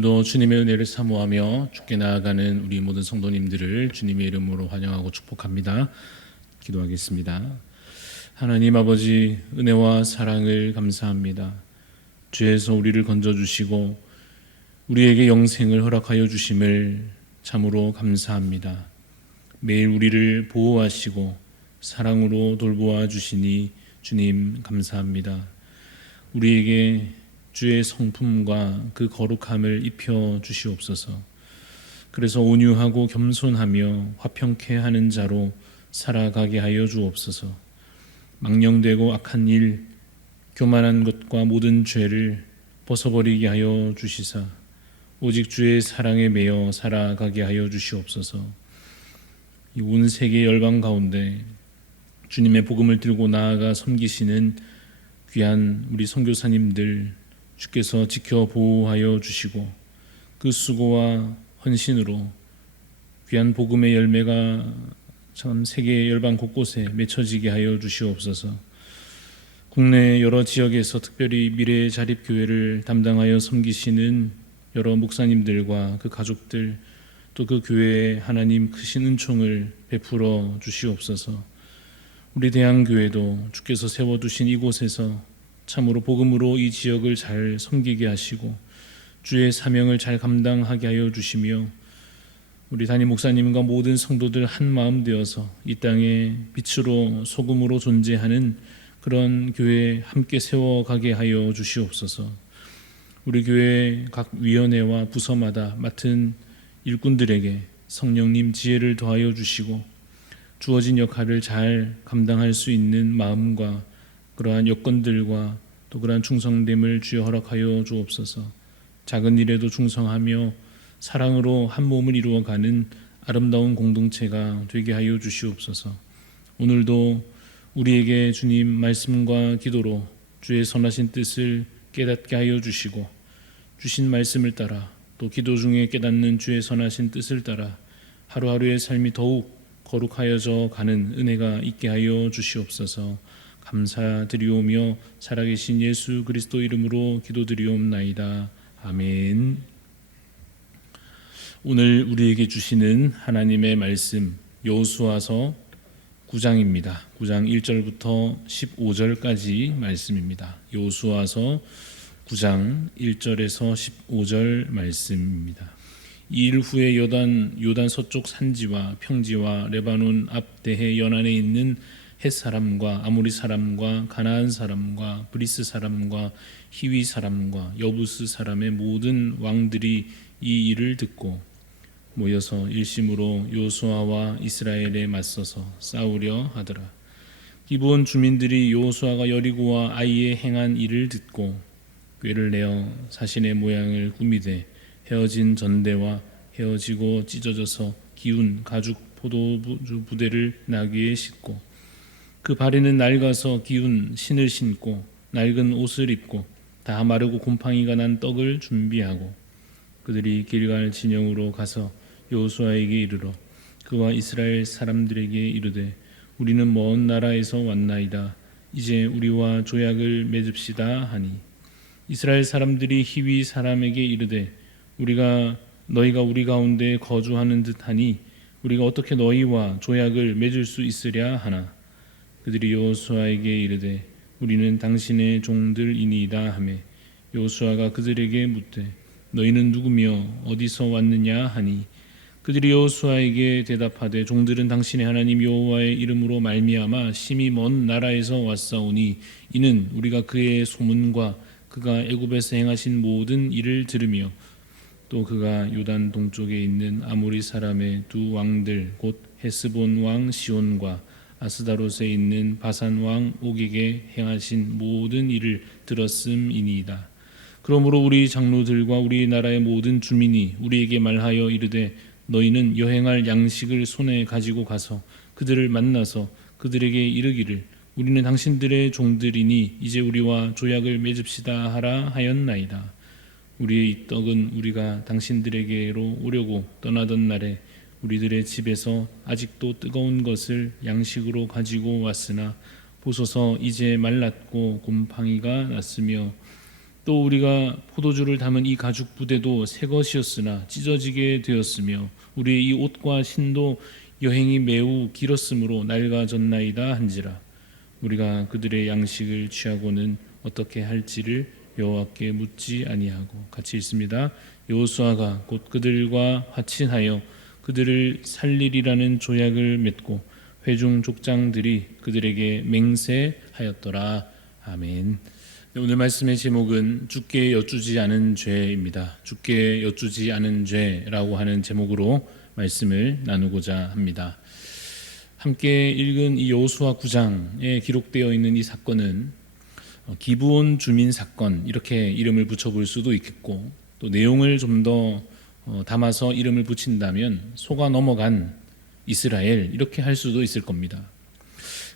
오늘도 주님의 은혜를 사모하며 주께 나아가는 우리 모든 성도님들을 주님의 이름으로 환영하고 축복합니다. 기도하겠습니다. 하나님 아버지, 은혜와 사랑을 감사합니다. 죄에서 우리를 건져주시고 우리에게 영생을 허락하여 주심을 참으로 감사합니다. 매일 우리를 보호하시고 사랑으로 돌보아 주시니 주님 감사합니다. 우리에게 주의 성품과 그 거룩함을 입혀 주시옵소서. 그래서 온유하고 겸손하며 화평케 하는 자로 살아가게 하여 주옵소서. 망령되고 악한 일, 교만한 것과 모든 죄를 벗어버리게 하여 주시사 오직 주의 사랑에 매여 살아가게 하여 주시옵소서. 이 온 세계 열방 가운데 주님의 복음을 들고 나아가 섬기시는 귀한 우리 선교사님들 주께서 지켜 보호하여 주시고 그 수고와 헌신으로 귀한 복음의 열매가 참 세계 열방 곳곳에 맺혀지게 하여 주시옵소서. 국내 여러 지역에서 특별히 미래 자립교회를 담당하여 섬기시는 여러 목사님들과 그 가족들 또 그 교회에 하나님 크신 은총을 베풀어 주시옵소서. 우리 대한교회도 주께서 세워두신 이곳에서 참으로 복음으로 이 지역을 잘 섬기게 하시고 주의 사명을 잘 감당하게 하여 주시며 우리 담임 목사님과 모든 성도들 한 마음 되어서 이 땅에 빛으로 소금으로 존재하는 그런 교회 함께 세워가게 하여 주시옵소서. 우리 교회 각 위원회와 부서마다 맡은 일꾼들에게 성령님 지혜를 더하여 주시고 주어진 역할을 잘 감당할 수 있는 마음과 그러한 여건들과 또 그러한 충성됨을 주여 허락하여 주옵소서. 작은 일에도 충성하며 사랑으로 한 몸을 이루어가는 아름다운 공동체가 되게 하여 주시옵소서. 오늘도 우리에게 주님 말씀과 기도로 주의 선하신 뜻을 깨닫게 하여 주시고 주신 말씀을 따라 또 기도 중에 깨닫는 주의 선하신 뜻을 따라 하루하루의 삶이 더욱 거룩하여져 가는 은혜가 있게 하여 주시옵소서. 감사드리오며 살아계신 예수 그리스도 이름으로 기도드리옵나이다. 아멘. 오늘 우리에게 주시는 하나님의 말씀 여호수아서 9장입니다. 9장 1절부터 15절까지 말씀입니다. 여호수아서 9장 1절에서 15절 말씀입니다. 이 일 후에 요단 서쪽 산지와 평지와 레바논 앞 대해 연안에 있는 헷 사람과 아모리 사람과 가나안 사람과 브리스 사람과 히위 사람과 여부스 사람의 모든 왕들이 이 일을 듣고 모여서 일심으로 여호수아와 이스라엘에 맞서서 싸우려 하더라. 기브온 주민들이 여호수아가 여리고와 아이에 행한 일을 듣고 꾀를 내어 자신의 모양을 꾸미되 헤어진 전대와 헤어지고 찢어져서 기운 가죽 포도주 부대를 나귀에 싣고 그 발에는 낡아서 기운 신을 신고 낡은 옷을 입고 다 마르고 곰팡이가 난 떡을 준비하고 그들이 길갈 진영으로 가서 여호수아에게 이르러 그와 이스라엘 사람들에게 이르되 우리는 먼 나라에서 왔나이다. 이제 우리와 조약을 맺읍시다 하니 이스라엘 사람들이 히위 사람에게 이르되 너희가 우리 가운데 거주하는 듯하니 우리가 어떻게 너희와 조약을 맺을 수 있으랴 하나 그들이 여호수아에게 이르되 우리는 당신의 종들이니이다 하매 여호수아가 그들에게 묻되 너희는 누구며 어디서 왔느냐 하니 그들이 여호수아에게 대답하되 종들은 당신의 하나님 여호와의 이름으로 말미암아 심히 먼 나라에서 왔사오니 이는 우리가 그의 소문과 그가 애굽에서 행하신 모든 일을 들으며 또 그가 요단 동쪽에 있는 아모리 사람의 두 왕들 곧 헤스본 왕 시온과 아스다롯에 있는 바산 왕 옥에게 행하신 모든 일을 들었음이니이다. 그러므로 우리 장로들과 우리 나라의 모든 주민이 우리에게 말하여 이르되 너희는 여행할 양식을 손에 가지고 가서 그들을 만나서 그들에게 이르기를 우리는 당신들의 종들이니 이제 우리와 조약을 맺읍시다 하라 하였나이다. 우리의 이 떡은 우리가 당신들에게로 오려고 떠나던 날에 우리들의 집에서 아직도 뜨거운 것을 양식으로 가지고 왔으나 보소서 이제 말랐고 곰팡이가 났으며 또 우리가 포도주를 담은 이 가죽 부대도 새 것이었으나 찢어지게 되었으며 우리의 이 옷과 신도 여행이 매우 길었으므로 낡아졌나이다 한지라. 우리가 그들의 양식을 취하고는 어떻게 할지를 여호와께 묻지 아니하고. 같이 읽습니다. 여호수아가 곧 그들과 화친하여 그들을 살리리라는 조약을 맺고 회중 족장들이 그들에게 맹세하였더라. 아멘. 오늘 말씀의 제목은 주께 여쭈지 않은 죄입니다. 주께 여쭈지 않은 죄라고 하는 제목으로 말씀을 나누고자 합니다. 함께 읽은 이 여호수아 9장에 기록되어 있는 이 사건은 기브온 주민 사건 이렇게 이름을 붙여볼 수도 있겠고, 또 내용을 좀 더 담아서 이름을 붙인다면 속아 넘어간 이스라엘 이렇게 할 수도 있을 겁니다.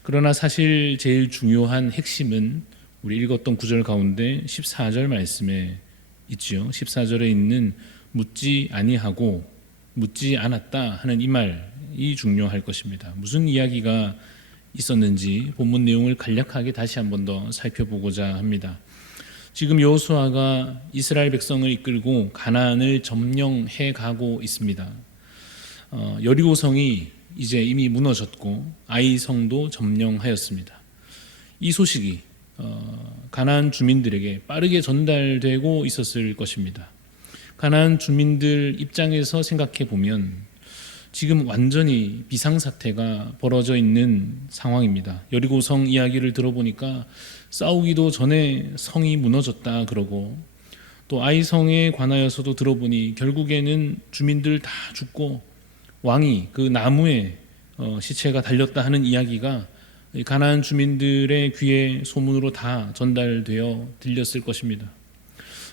그러나 사실 제일 중요한 핵심은 우리 읽었던 9절 가운데 14절 말씀에 있지요. 14절에 있는 묻지 아니하고 묻지 않았다 하는 이 말이 중요할 것입니다. 무슨 이야기가 있었는지 본문 내용을 간략하게 다시 한 번 더 살펴보고자 합니다. 지금 여호수아가 이스라엘 백성을 이끌고 가나안을 점령해 가고 있습니다. 여리고성이 이제 이미 무너졌고 아이 성도 점령하였습니다. 이 소식이 가나안 주민들에게 빠르게 전달되고 있었을 것입니다. 가나안 주민들 입장에서 생각해 보면 지금 완전히 비상사태가 벌어져 있는 상황입니다. 여리고성 이야기를 들어보니까 싸우기도 전에 성이 무너졌다 그러고, 또 아이성에 관하여서도 들어보니 결국에는 주민들 다 죽고 왕이 그 나무에 시체가 달렸다 하는 이야기가 가나안 주민들의 귀에 소문으로 다 전달되어 들렸을 것입니다.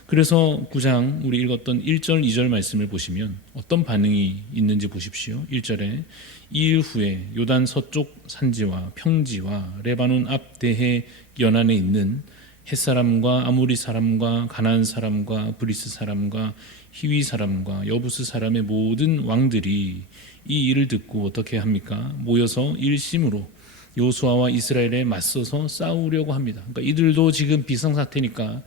그래서 9장 우리 읽었던 1절 2절 말씀을 보시면 어떤 반응이 있는지 보십시오. 1절에 이일 후에 요단 서쪽 산지와 평지와 레바논 앞 대해 연안에 있는 헷사람과 아모리 사람과 가나안 사람과 브리스 사람과 히위 사람과 여부스 사람의 모든 왕들이 이 일을 듣고 어떻게 합니까? 모여서 일심으로 여호수아와 이스라엘에 맞서서 싸우려고 합니다. 그러니까 이들도 지금 비상사태니까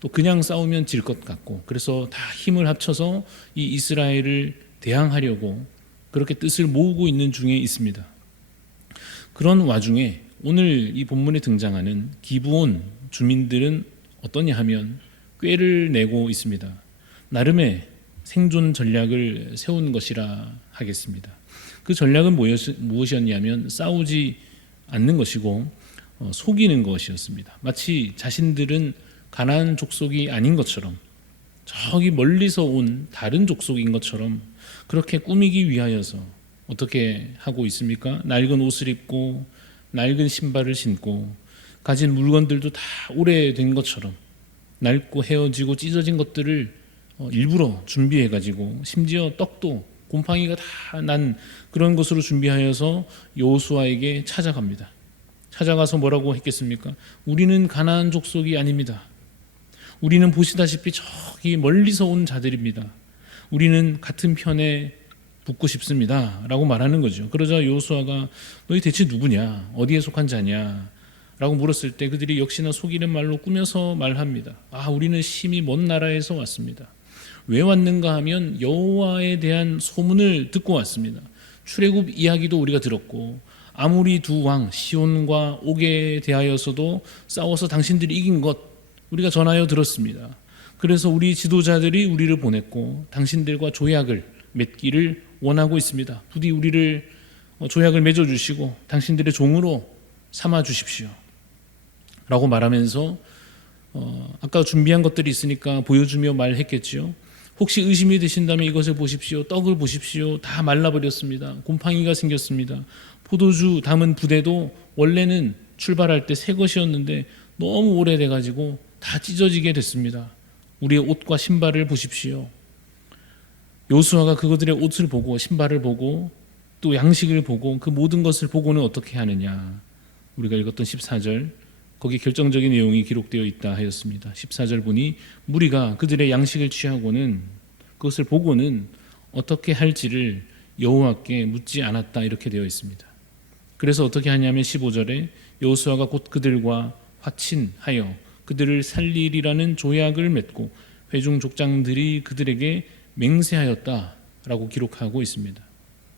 또 그냥 싸우면 질 것 같고, 그래서 다 힘을 합쳐서 이 이스라엘을 대항하려고 그렇게 뜻을 모으고 있는 중에 있습니다. 그런 와중에 오늘 이 본문에 등장하는 기브온 주민들은 어떠냐 하면 꾀를 내고 있습니다. 나름의 생존 전략을 세운 것이라 하겠습니다. 그 전략은 무엇이었냐면 싸우지 않는 것이고 속이는 것이었습니다. 마치 자신들은 가나안 족속이 아닌 것처럼, 저기 멀리서 온 다른 족속인 것처럼 그렇게 꾸미기 위하여서 어떻게 하고 있습니까? 낡은 옷을 입고 낡은 신발을 신고 가진 물건들도 다 오래된 것처럼 낡고 헤어지고 찢어진 것들을 일부러 준비해가지고, 심지어 떡도 곰팡이가 다 난 그런 것으로 준비하여서 여호수아에게 찾아갑니다. 찾아가서 뭐라고 했겠습니까? 우리는 가나안 족속이 아닙니다. 우리는 보시다시피 저기 멀리서 온 자들입니다. 우리는 같은 편에 붙고 싶습니다 라고 말하는 거죠. 그러자 여호수아가 너희 대체 누구냐, 어디에 속한 자냐 라고 물었을 때 그들이 역시나 속이는 말로 꾸며서 말합니다. 우리는 심히 먼 나라에서 왔습니다. 왜 왔는가 하면 여호와에 대한 소문을 듣고 왔습니다. 출애굽 이야기도 우리가 들었고 아모리 두 왕 시온과 옥에 대하여서도 싸워서 당신들이 이긴 것 우리가 전하여 들었습니다. 그래서 우리 지도자들이 우리를 보냈고 당신들과 조약을 맺기를 원하고 있습니다. 부디 우리를 조약을 맺어주시고 당신들의 종으로 삼아주십시오 라고 말하면서 아까 준비한 것들이 있으니까 보여주며 말했겠지요. 혹시 의심이 되신다면 이것을 보십시오. 떡을 보십시오. 다 말라버렸습니다. 곰팡이가 생겼습니다. 포도주 담은 부대도 원래는 출발할 때 새 것이었는데 너무 오래돼가지고 다 찢어지게 됐습니다. 우리의 옷과 신발을 보십시오. 여호수아가 그들의 옷을 보고 신발을 보고 또 양식을 보고 그 모든 것을 보고는 어떻게 하느냐. 우리가 읽었던 14절 거기 결정적인 내용이 기록되어 있다 하였습니다. 14절 보니 무리가 그들의 양식을 취하고는 그것을 보고는 어떻게 할지를 여호와께 묻지 않았다 이렇게 되어 있습니다. 그래서 어떻게 하냐면 15절에 여호수아가 곧 그들과 화친하여 그들을 살리리라는 조약을 맺고 회중 족장들이 그들에게 맹세하였다라고 기록하고 있습니다.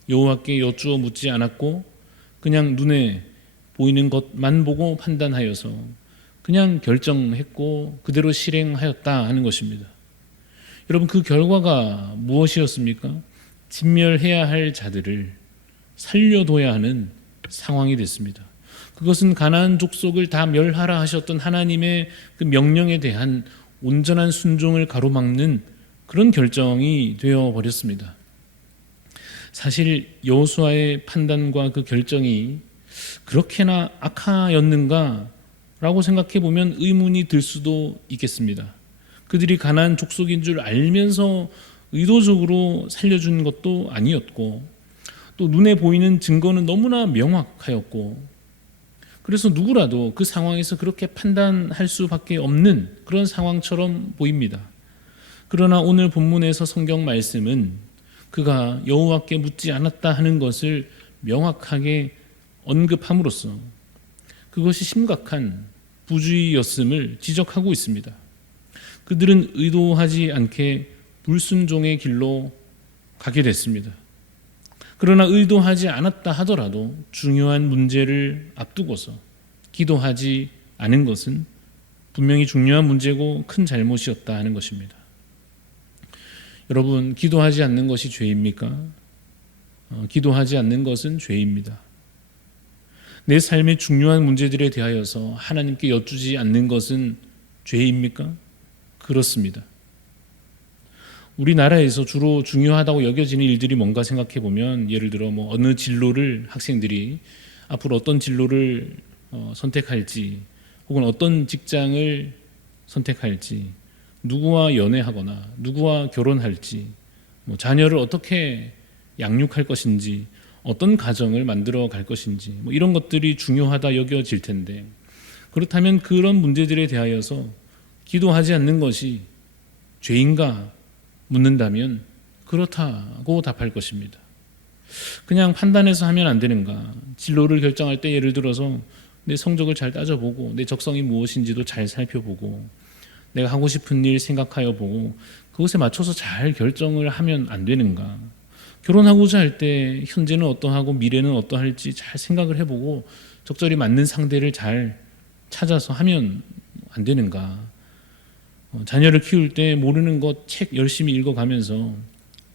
여호와께 여쭈어 묻지 않았고 그냥 눈에 보이는 것만 보고 판단하여서 그냥 결정했고 그대로 실행하였다 하는 것입니다. 여러분, 그 결과가 무엇이었습니까? 진멸해야 할 자들을 살려둬야 하는 상황이 됐습니다. 그것은 가나안 족속을 다 멸하라 하셨던 하나님의 그 명령에 대한 온전한 순종을 가로막는 그런 결정이 되어버렸습니다. 사실 여호수아의 판단과 그 결정이 그렇게나 악하였는가 라고 생각해 보면 의문이 들 수도 있겠습니다. 그들이 가나안 족속인 줄 알면서 의도적으로 살려준 것도 아니었고 또 눈에 보이는 증거는 너무나 명확하였고 그래서 누구라도 그 상황에서 그렇게 판단할 수밖에 없는 그런 상황처럼 보입니다. 그러나 오늘 본문에서 성경 말씀은 그가 여호와께 묻지 않았다 하는 것을 명확하게 언급함으로써 그것이 심각한 부주의였음을 지적하고 있습니다. 그들은 의도하지 않게 불순종의 길로 가게 됐습니다. 그러나 의도하지 않았다 하더라도 중요한 문제를 앞두고서 기도하지 않은 것은 분명히 중요한 문제고 큰 잘못이었다 하는 것입니다. 여러분, 기도하지 않는 것이 죄입니까? 기도하지 않는 것은 죄입니다. 내 삶의 중요한 문제들에 대하여서 하나님께 여쭈지 않는 것은 죄입니까? 그렇습니다. 우리나라에서 주로 중요하다고 여겨지는 일들이 뭔가 생각해 보면 예를 들어 어느 진로를 학생들이 앞으로 어떤 진로를 선택할지 혹은 어떤 직장을 선택할지 누구와 연애하거나 누구와 결혼할지 자녀를 어떻게 양육할 것인지 어떤 가정을 만들어 갈 것인지 이런 것들이 중요하다 여겨질 텐데 그렇다면 그런 문제들에 대하여서 기도하지 않는 것이 죄인가 묻는다면 그렇다고 답할 것입니다. 그냥 판단해서 하면 안 되는가? 진로를 결정할 때 예를 들어서 내 성적을 잘 따져보고 내 적성이 무엇인지도 잘 살펴보고 내가 하고 싶은 일 생각하여 보고 그것에 맞춰서 잘 결정을 하면 안 되는가? 결혼하고자 할 때 현재는 어떠하고 미래는 어떠할지 잘 생각을 해보고 적절히 맞는 상대를 잘 찾아서 하면 안 되는가? 자녀를 키울 때 모르는 것 책 열심히 읽어가면서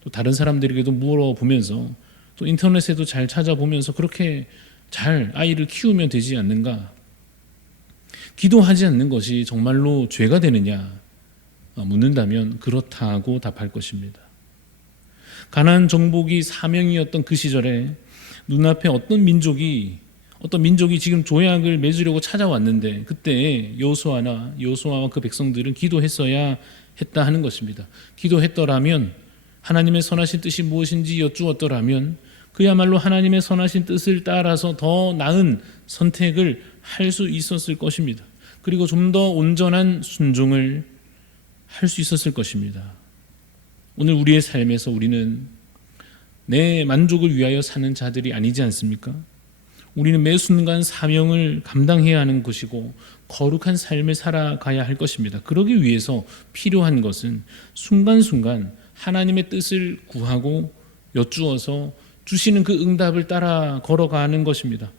또 다른 사람들에게도 물어보면서 또 인터넷에도 잘 찾아보면서 그렇게 잘 아이를 키우면 되지 않는가? 기도하지 않는 것이 정말로 죄가 되느냐 묻는다면 그렇다고 답할 것입니다. 가나안 정복이 사명이었던 그 시절에 눈앞에 어떤 민족이 지금 조약을 맺으려고 찾아왔는데 그때 여호수아와 그 백성들은 기도했어야 했다 하는 것입니다. 기도했더라면 하나님의 선하신 뜻이 무엇인지 여쭈었더라면 그야말로 하나님의 선하신 뜻을 따라서 더 나은 선택을 할 수 있었을 것입니다. 그리고 좀 더 온전한 순종을 할 수 있었을 것입니다. 오늘 우리의 삶에서 우리는 내 만족을 위하여 사는 자들이 아니지 않습니까? 우리는 매 순간 사명을 감당해야 하는 것이고 거룩한 삶을 살아가야 할 것입니다. 그러기 위해서 필요한 것은 순간순간 하나님의 뜻을 구하고 여쭈어서 주시는 그 응답을 따라 걸어가는 것입니다.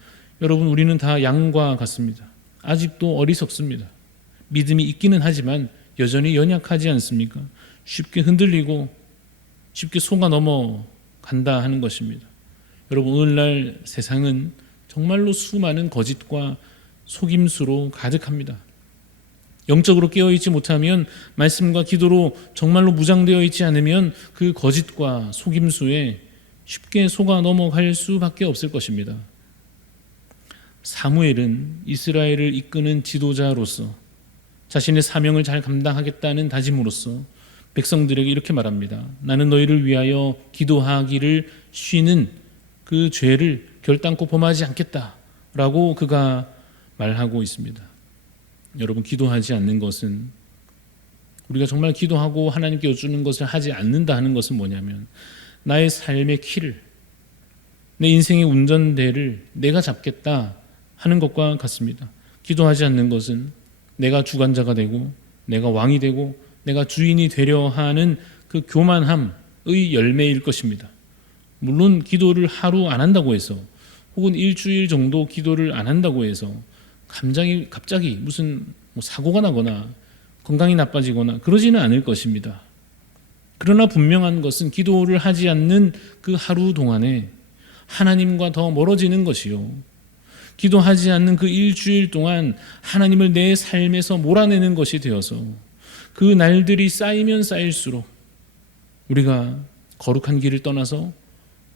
여러분, 우리는 다 양과 같습니다. 아직도 어리석습니다. 믿음이 있기는 하지만 여전히 연약하지 않습니까? 쉽게 흔들리고 쉽게 속아 넘어간다 하는 것입니다. 여러분, 오늘날 세상은 정말로 수많은 거짓과 속임수로 가득합니다. 영적으로 깨어있지 못하면 말씀과 기도로 정말로 무장되어 있지 않으면 그 거짓과 속임수에 쉽게 속아 넘어갈 수밖에 없을 것입니다. 사무엘은 이스라엘을 이끄는 지도자로서 자신의 사명을 잘 감당하겠다는 다짐으로써 백성들에게 이렇게 말합니다. 나는 너희를 위하여 기도하기를 쉬는 그 죄를 결단코 범하지 않겠다라고 그가 말하고 있습니다. 여러분, 기도하지 않는 것은 우리가 정말 기도하고 하나님께 여쭈는 것을 하지 않는다 하는 것은 뭐냐면 나의 삶의 키를 내 인생의 운전대를 내가 잡겠다 하는 것과 같습니다. 기도하지 않는 것은 내가 주관자가 되고 내가 왕이 되고 내가 주인이 되려 하는 그 교만함의 열매일 것입니다. 물론 기도를 하루 안 한다고 해서 혹은 일주일 정도 기도를 안 한다고 해서 갑자기 무슨 사고가 나거나 건강이 나빠지거나 그러지는 않을 것입니다. 그러나 분명한 것은 기도를 하지 않는 그 하루 동안에 하나님과 더 멀어지는 것이요, 기도하지 않는 그 일주일 동안 하나님을 내 삶에서 몰아내는 것이 되어서 그 날들이 쌓이면 쌓일수록 우리가 거룩한 길을 떠나서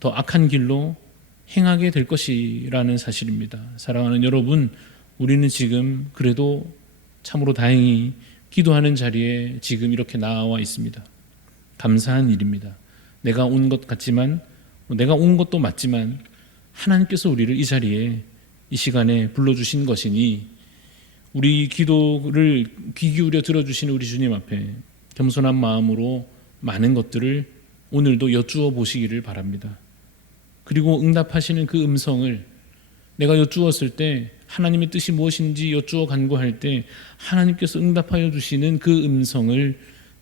더 악한 길로 행하게 될 것이라는 사실입니다. 사랑하는 여러분, 우리는 지금 그래도 참으로 다행히 기도하는 자리에 지금 이렇게 나와 있습니다. 감사한 일입니다. 내가 온 것 같지만, 내가 온 것도 맞지만 하나님께서 우리를 이 자리에 이 시간에 불러주신 것이니 우리 기도를 귀 기울여 들어주신 우리 주님 앞에 겸손한 마음으로 많은 것들을 오늘도 여쭈어 보시기를 바랍니다. 그리고 응답하시는 그 음성을 내가 여쭈었을 때, 하나님의 뜻이 무엇인지 여쭈어 간구할 때 하나님께서 응답하여 주시는 그 음성을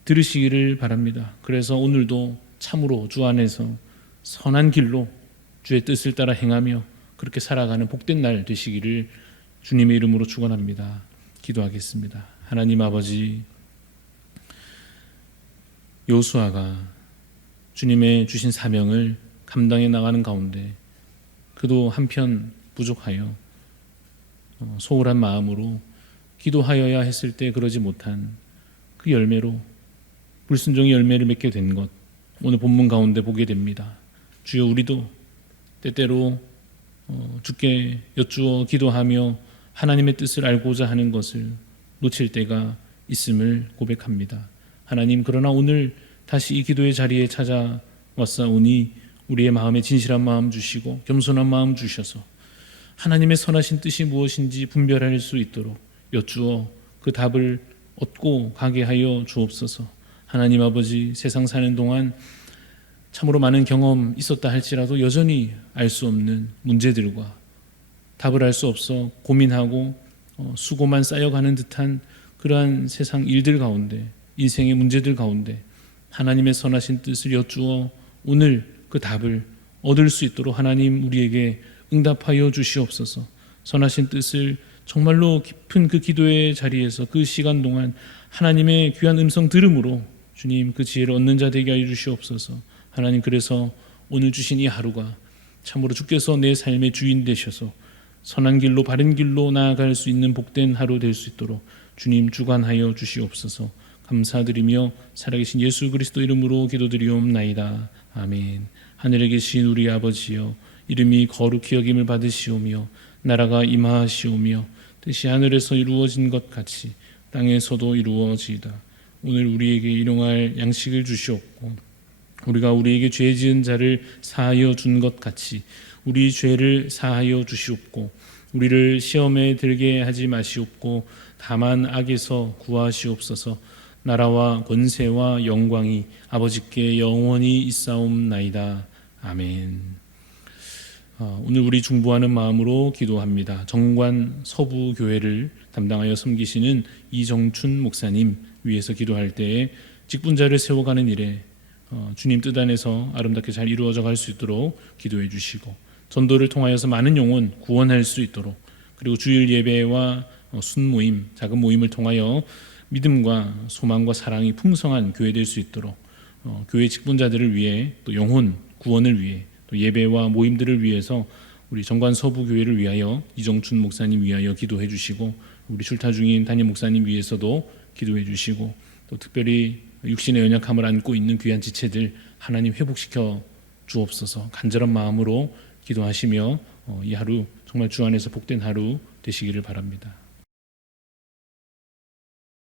들으시기를 바랍니다. 그래서 오늘도 참으로 주 안에서 선한 길로 주의 뜻을 따라 행하며 그렇게 살아가는 복된 날 되시기를 주님의 이름으로 축원합니다. 기도하겠습니다. 하나님 아버지, 요수아가 주님의 주신 사명을 감당해 나가는 가운데 그도 한편 부족하여 소홀한 마음으로 기도하여야 했을 때 그러지 못한 그 열매로 불순종의 열매를 맺게 된 것, 오늘 본문 가운데 보게 됩니다. 주여, 우리도 때때로 주께 여쭈어 기도하며 하나님의 뜻을 알고자 하는 것을 놓칠 때가 있음을 고백합니다. 하나님, 그러나 오늘 다시 이 기도의 자리에 찾아왔사오니 우리의 마음에 진실한 마음 주시고 겸손한 마음 주셔서 하나님의 선하신 뜻이 무엇인지 분별할 수 있도록 여쭈어 그 답을 얻고 가게 하여 주옵소서. 하나님 아버지, 세상 사는 동안 참으로 많은 경험 있었다 할지라도 여전히 알 수 없는 문제들과 답을 알 수 없어 고민하고 수고만 쌓여가는 듯한 그러한 세상 일들 가운데, 인생의 문제들 가운데 하나님의 선하신 뜻을 여쭈어 오늘 그 답을 얻을 수 있도록 하나님 우리에게 응답하여 주시옵소서. 선하신 뜻을 정말로 깊은 그 기도의 자리에서 그 시간 동안 하나님의 귀한 음성 들음으로 주님 그 지혜를 얻는 자 되게 하여 주시옵소서. 하나님, 그래서 오늘 주신 이 하루가 참으로 주께서 내 삶의 주인 되셔서 선한 길로 바른 길로 나아갈 수 있는 복된 하루 될 수 있도록 주님 주관하여 주시옵소서. 감사드리며 살아계신 예수 그리스도 이름으로 기도드리옵나이다. 아멘. 하늘에 계신 우리 아버지여, 이름이 거룩히 여김을 받으시오며 나라가 임하시오며 뜻이 하늘에서 이루어진 것 같이 땅에서도 이루어지이다. 오늘 우리에게 일용할 양식을 주시옵고 우리가 우리에게 죄 지은 자를 사하여 준 것 같이 우리 죄를 사하여 주시옵고 우리를 시험에 들게 하지 마시옵고 다만 악에서 구하시옵소서. 나라와 권세와 영광이 아버지께 영원히 있사옵나이다. 아멘. 오늘 우리 중보하는 마음으로 기도합니다. 정관 서부교회를 담당하여 섬기시는 이정춘 목사님 위해서 기도할 때에 직분자를 세워가는 일에 주님 뜻 안에서 아름답게 잘 이루어져 갈 수 있도록 기도해 주시고 전도를 통하여서 많은 영혼 구원할 수 있도록, 그리고 주일 예배와 순모임, 작은 모임을 통하여 믿음과 소망과 사랑이 풍성한 교회 될 수 있도록 교회 직분자들을 위해 또 영혼 구원을 위해 또 예배와 모임들을 위해서 우리 정관 서부교회를 위하여 이정춘 목사님 위하여 기도해 주시고 우리 출타 중인 담임 목사님 위해서도 기도해 주시고 또 특별히 육신의 연약함을 안고 있는 귀한 지체들 하나님 회복시켜 주옵소서. 간절한 마음으로 기도하시며 이 하루 정말 주 안에서 복된 하루 되시기를 바랍니다.